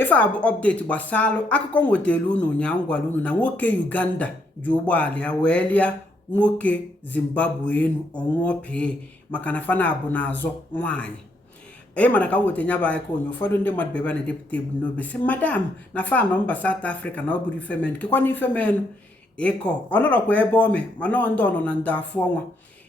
ife a bụ update gbasara akụkọ nwetara unu ụnyaahụ gwara unu na nwoke Uganda ji ụgbọala ya wee lia nwoke Zimbabwe enu ọnwụọ pee maka na fana bụ n'azọ nwaanyị. Mana ka wete nya ba aka onye ụfọdụ ndị mmadụ bebe na-edepụta ebumnobi si madam na fa nọ mba South Africa na ọ bụrụ ife men kekwa na ife men ịkọ ọ nọrọkwa ebe ome mana ndị ọnọ na ndị afọ ọnwa.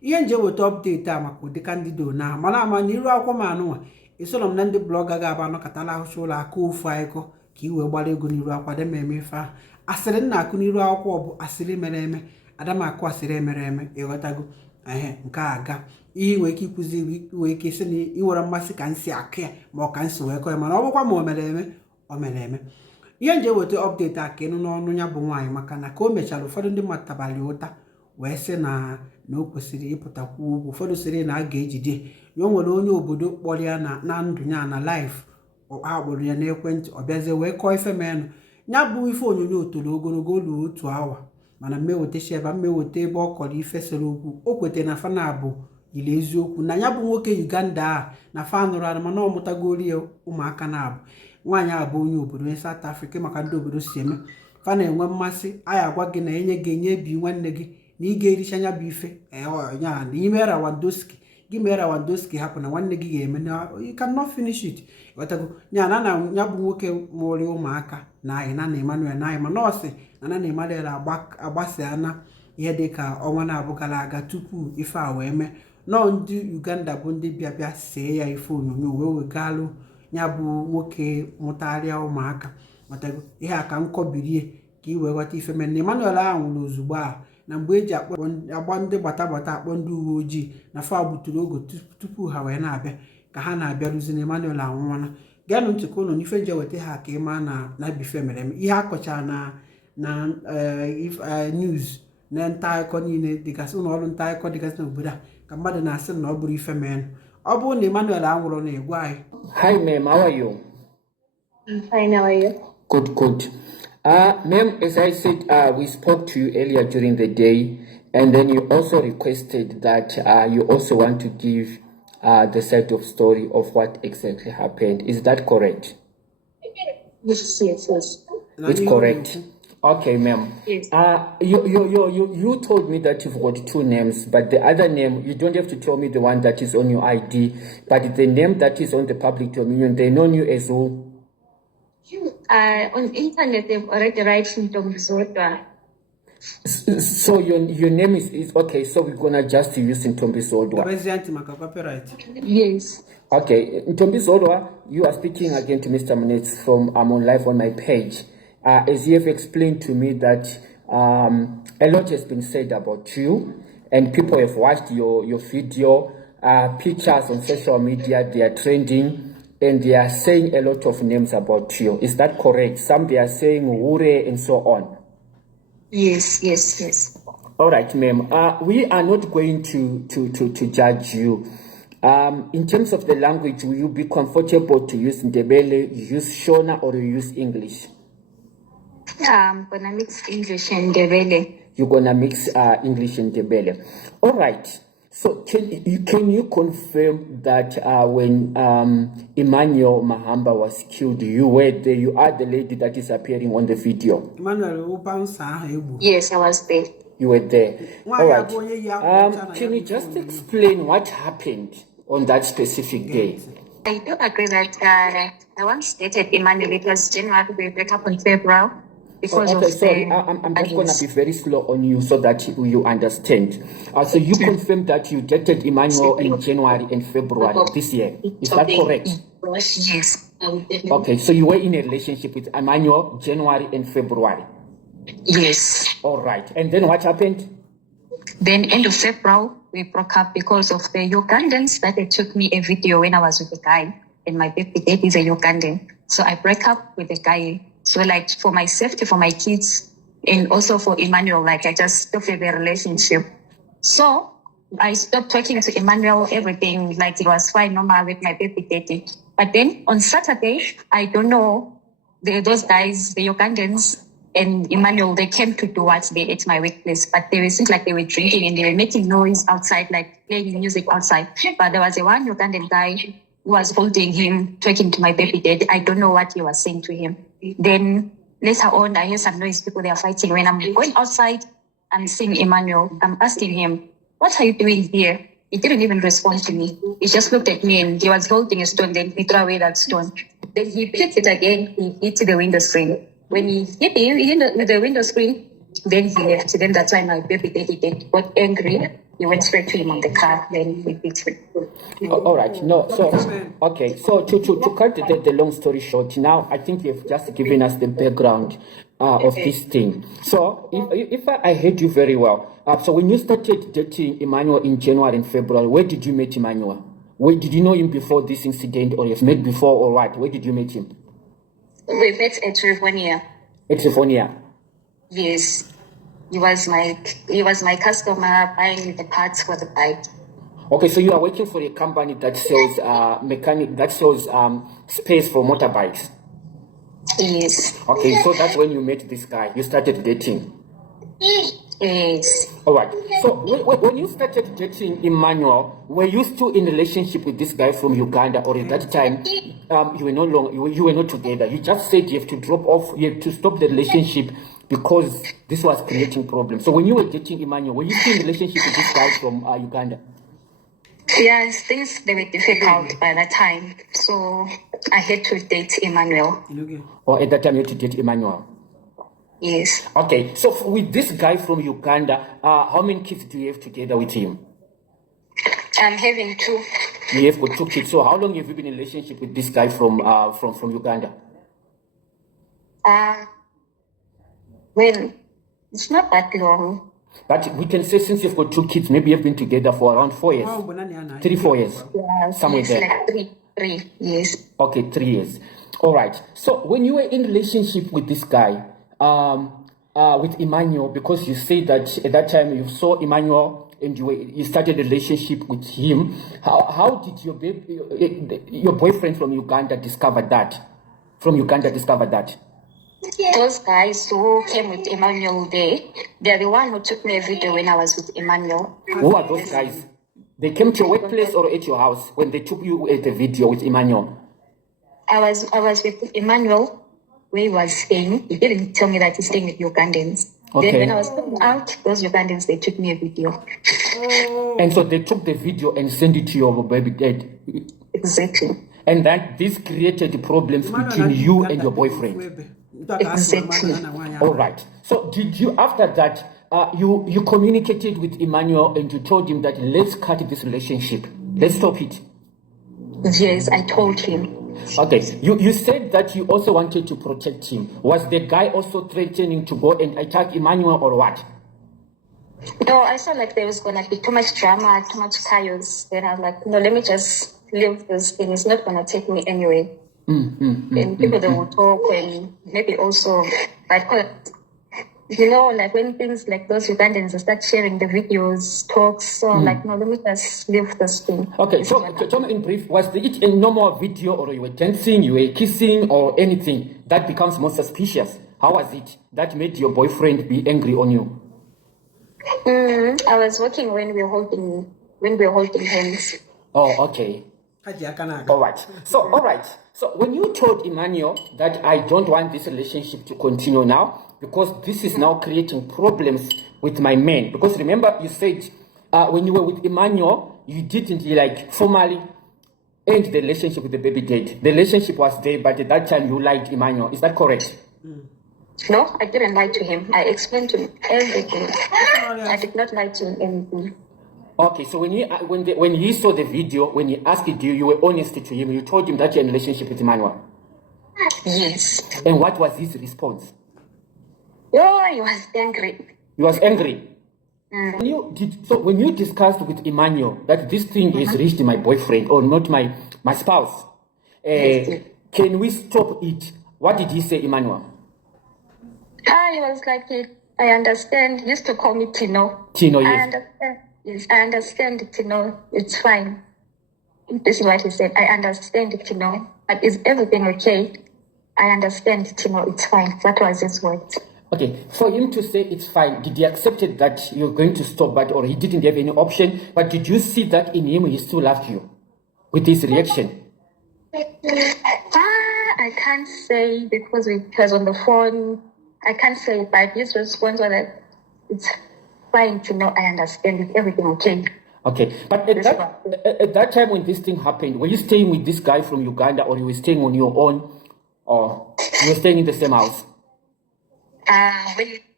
Ihe nje weta update a maka ụdịka ndị do na mana ama na iru akwụkwọ ma anụnwa isoro m na ndị blọga ga-aba anọkọtala ahụcha ụlọ aka ofu anyịkọ ka iwee gbara ego n'iru akwa dị eme ife ahụ. Asịrị nna akụ n'iru akwụkwọ bụ asịrị mere eme adamakụ asịrị emere eme ịghọtago nke a aga ihe nwere ike ịkụzi wee ike isi na ịnwere mmasị ka nsi akụ ya ma ọ ka nsi wee kọ ya mana ọ bụkwa ma o mere eme. Ihe nje weta update a ka ịnụ n'ọnụ ya bụ nwaanyị maka na ka o mechara ụfọdụ ndị mmadụ tabali ụta wee sị na o kwesịrị ịpụtakwu ugwu. Ụfọdụ sịrị na a ga-ejide ya o nwere onye obodo kpọrọ ya na ndụ ya na live ha kpọrọ ya n'ekwentị ọ bịazie wee kọọ ife menụ ya bụ ife onyonyo toro ogologo olu otu awa mana mmewetachi ebe mmeweta ebe ọ kọrọ ife sere okwu o kwete na fana bụ ile eziokwu na ya bụ nwoke Uganda a na fa nụrụ anụ mana ọ mụtagori ya ụmụaka na-abụ nwaanyị a bụ onye obodo onye South Africa maka ndị obodo si eme fa na-enwe mmasị anyị agwa gị na enye gị enye bi nwanne gị na ị ga-ericha anya bụ ife nya na ime Rawandoski gị mere Rawandoski hapụ na nwanne gị ga-eme na you cannot finish it wetago nya na ya bụ nwoke mụrụ ụmụaka na anyị na Emmanuel na anyị ma nọọsị na Emmanuel agbasana ihe dịka ọnwa na-abụ gara aga tupu ife a wee mee nọọ ndị Uganda bụ ndị bịa see ya ife onyonyo wee wegalụ ya bụ nwoke mụtarịa ụmụaka wetago ihe a ka nkọbirie ka i wee ghọta ife mere na Emmanuel ahụ nwụrụ ozugbo a na mgbe eji agba ndị gbata akpọ ndị uwe ojii na fa gbuturu ogo tupu ha wee na-abịa ka ha na-abịarụzi na Emmanuel anwụọla. Geenụ ntị ka ụlọ n'ife nje weta ha ka ịma na bife mere eme ihe akọchara na news na nta akụkọ niile dịgasị ụlọ ọrụ nta akụkọ dịgasị n'obodo a ka mmadụ na-asị na ọ bụrụ ife mere ọ bụrụ na Emmanuel anwụrụ na egwu anyị. Hi ma'am, how are you? I'm fine, how are you? Good. Ma'am, as I said, we spoke to you earlier during the day, and then you also requested that you also want to give the side of story of what exactly happened. Is that correct? Yes. It's correct. Okay, ma'am. Yes. You told me that you've got two names, but the other name, you don't have to tell me the one that is on your ID, but the name that is on the public domain, they know you as who? On internet, they've already written Ntombizodwa. So your name is okay. So we're gonna just use Ntombizodwa. Yes. Okay, Ntombizodwa, you are speaking again to Mr. Munetz from I'm on live on my page. As you have explained to me that a lot has been said about you, and people have watched your video, pictures on social media. They are trending. And they are saying a lot of names about you. Is that correct? Some they are saying Ure and so on. Yes. All right, ma'am. We are not going to judge you. In terms of the language, will you be comfortable to use Ndebele, use Shona, or you use English? I'm gonna mix English and Ndebele. You're gonna mix English and Ndebele. All right. So can you confirm that when Emmanuel Mahamba was killed, you were there? You are the lady that is appearing on the video. Yes, I was there. You were there. All right. Can you just explain what happened on that specific day? I do agree that I once dated Emmanuel. It was January. We break up in February. Sorry, I'm just going to be very slow on you so that you understand. So you confirmed that you dated Emmanuel in January and February this year. Is that correct? Yes. Okay, so you were in a relationship with Emmanuel January and February? Yes. All right. And then what happened? Then end of February, we broke up because of the Ugandans that they took me a video when I was with a guy. And my baby dad is a Ugandan. So I broke up with the guy. So like for my safety, for my kids, and also for Emmanuel, like I just stopped the relationship. So I stopped talking to Emmanuel, everything, like it was fine, normal with my baby daddy. But then on Saturday, I don't know, those guys, the Ugandans and Emmanuel, they came to do what they at my workplace, but they seemed like they were drinking and they were making noise outside, like playing music outside. But there was a one Ugandan guy was holding him, talking to my baby daddy. I don't know what he was saying to him. Then later on, I hear some noise, people they are fighting. When I'm going outside, I'm seeing Emmanuel. I'm asking him, what are you doing here? He didn't even respond to me. He just looked at me and he was holding a stone. Then he threw away that stone. Then he picked it again. He hit the window screen. When he hit the window screen, then he left. Then that's why my baby daddy got angry. He went straight to him on the car. Then he beat him. All right. No. So okay. So to cut the long story short, now I think you've just given us the background of this thing. So if I heard you very well, so when you started dating Emmanuel in January and February, where did you meet Emmanuel? Where did you know him before this incident, or you've met before, or what? Where did you meet him? We met at Rivonia. At Rivonia. Yes. He was my customer buying the parts for the bike. Okay, so you are working for a company that sells space for motorbikes. Yes. Okay, so that's when you met this guy. You started dating. Yes. All right. So when you started dating Emmanuel, were you still in a relationship with this guy from Uganda, or at that time you were no longer you were not together? You just said you have to drop off, you have to stop the relationship because this was creating problems. So when you were dating Emmanuel, were you still in a relationship with this guy from Uganda? Yes, things they were difficult by that time, so I had to date Emmanuel. Or at that time you had to date Emmanuel. Yes. Okay, so with this guy from Uganda, how many kids do you have together with him? I'm having 2. You have got 2 kids. So how long have you been in a relationship with this guy from Uganda? Well, it's not that long. But we can say since you've got 2 kids, maybe you've been together for around 4 years. 3-4 years. Yeah, somewhere there. Like three, yes. Okay, 3 years. All right. So when you were in relationship with this guy, with Emmanuel, because you say that at that time you saw Emmanuel and you started a relationship with him, how did your boyfriend from Uganda discover that? Those guys who came with Emmanuel they're the one who took me a video when I was with Emmanuel. Who are those guys? They came to your workplace or at your house when they took you at the video with Emmanuel? I was with Emmanuel where he was staying. He didn't tell me that he's staying with Ugandans. Okay. Then when I was coming out, those Ugandans, they took me a video. And so they took the video and sent it to your baby dad. Exactly. And that this created problems between you and your boyfriend. Exactly. All right. So did you, after that, you communicated with Emmanuel and you told him that let's cut this relationship. Let's stop it. Yes, I told him. Okay. You said that you also wanted to protect him. Was the guy also threatening to go and attack Emmanuel or what? No, I saw like there was going to be too much drama, too much chaos. Then I was like, no, let me just leave this thing. It's not going to take me anyway. And people that will talk and maybe also, like, you know, like when things like those Ugandans start sharing the videos, talks, so like, no, let me just leave this thing. Okay, so tell me in brief, was it a normal video or you were dancing, you were kissing or anything that becomes more suspicious? How was it that made your boyfriend be angry on you? I was working when we were holding hands. Oh, okay. All right. So when you told Emmanuel that I don't want this relationship to continue now, because this is now creating problems with my man. Because remember, you said when you were with Emmanuel, you didn't like formally end the relationship with the baby dad. The relationship was there, but at that time you liked Emmanuel. Is that correct? No, I didn't lie to him. I explained to him everything. I did not lie to him anything. Okay, so when he saw the video, when he asked you, you were honest to him. You told him that you're in a relationship with Emmanuel. Yes. And what was his response? Oh, he was angry. He was angry. When you discussed with Emmanuel that this thing is reached my boyfriend or not my spouse, can we stop it? What did he say, Emmanuel? He was like, I understand. He used to call me Tino. Tino, yes. I understand. Yes, I understand, Tino. It's fine. This is what he said. I understand, Tino. But is everything okay? I understand, Tino. It's fine. That was his words. Okay, for him to say it's fine, did he accept it that you're going to stop, but or he didn't have any option? But did you see that in him he still loved you with his reaction? I can't say because it was on the phone. I can't say, but his response was that it's fine to know. I understand. It's everything okay. Okay, but at that time when this thing happened, were you staying with this guy from Uganda, or you were staying on your own, or you were staying in the same house?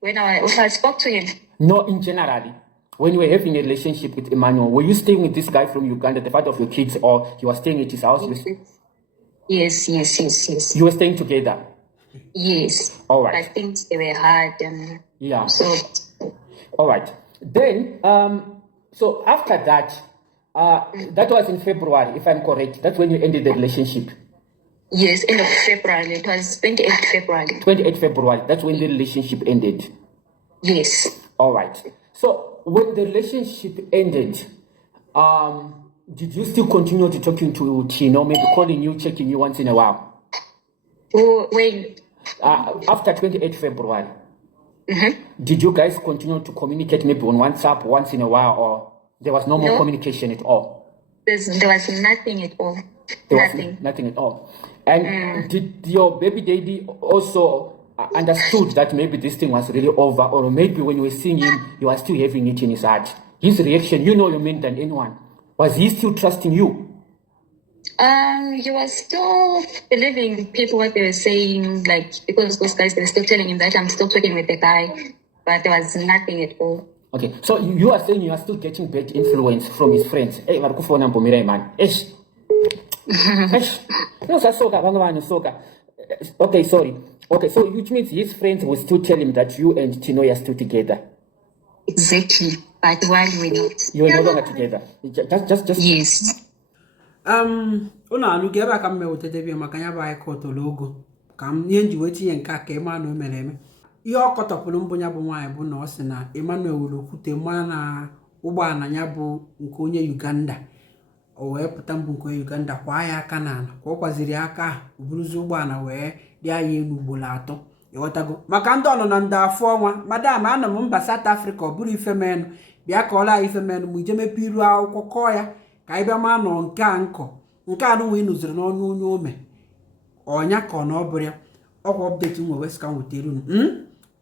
When I spoke to him. No, in generally. When you were having a relationship with Emmanuel, were you staying with this guy from Uganda, the father of your kids, or you were staying at his house? Yes. You were staying together? Yes. All right. I think they were hard and yeah. So. All right. Then, so after that, that was in February, if I'm correct. That's when you ended the relationship. Yes, end of February. It was 28th February. 28th February. That's when the relationship ended. Yes. All right. So when the relationship ended, did you still continue to talking to Tino, maybe calling you, checking you once in a while? Oh, when? After 28th February. Mm-hmm. Did you guys continue to communicate maybe on WhatsApp once in a while, or there was no more communication at all? There was nothing at all. Nothing at all. And did your baby daddy also understood that maybe this thing was really over, or maybe when you were seeing him, you were still having it in his heart? His reaction, you know you meant than anyone. Was he still trusting you? He was still believing people what they were saying, like, because those guys, they were still telling him that I'm still talking with the guy, but there was nothing at all. Okay, so you are saying you are still getting bad influence from his friends. Hey, man. Okay, sorry. Okay, so which means his friends will still tell him that you and Tino are still together. Exactly, but while we're not. You are no longer together. Just. Yes. Una anu gebe aka mme wotete bi maka nya ba ikotolo ogo ka m nye nji wetinye nke ka Emmanuel mere eme ihe ọkọtọpụrụ mbụ nya bụ nwaanyị bụ na ọ sị na Emmanuel were okwute mma na ụgbọala ya bụ nke onye Uganda o wee pụta mbụ nke onye Uganda kwa ya aka na ala ka ọ kwaziri aka o buruzi ụgbọala wee dị ya elu ugboro 3 ịghọtago maka ndị ọnọ na ndị afọ ọnwa madam anọ m mba South Africa ọ bụrụ ife menụ bịa ka ọla ife menụ m ije mepe iru akwụkwọ kọọ ya ka anyị bịa ma nọ nke a nkọ nke a nụnwe ịnụziri n'ọnụ onye ome ọnya ka ọ na ọ bụrụ ya ọkwa ọpdeti nwe wes ka m wetere unu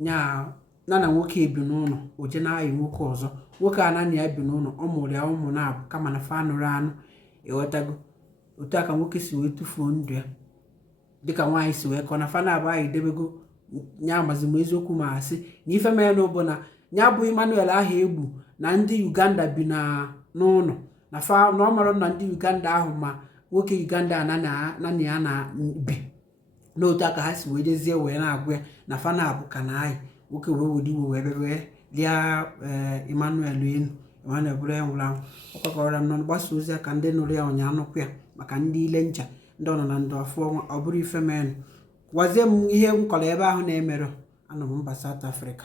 nya na nwoke ebi n'ụlọ oje na-ayị nwoke ọzọ nwoke a na ya bi n'ụlọ ọ mụrụ ya ụmụ na-abụ kama na fa anụrụ anụ ịghọtago otu aka nwoke si wee tufuo ndụ ya dịka nwaanyị si wee kọ na fa na-abụ anyị debego nya amazi m eziokwu ma asị na ife menụ bụ na nya bụ Emmanuel ahụ egbu na ndị Uganda bi n'ụlọ na fa na ọ mara na ndị Uganda ahụ ma nwoke Uganda na ya na bi n'otu aka ha si wee jezie wee na-agwụ ya na fa na-abụ ka na anyị nwoke wee were igbo wee bebe lia Emmanuel enu Emmanuel bụrụ ya nwụrụ anwụ ọkọkọrọ m nọ gbasa ozi ka ndị nụrụ ya ụnyaahụ nụkwu ya maka ndị ile ncha ndị ọ nọ na ndụ afọ ọnwa ọ bụrụ ife menụ gwazie m ihe m kọrọ ebe ahụ na-emerụ anọ m mba South Africa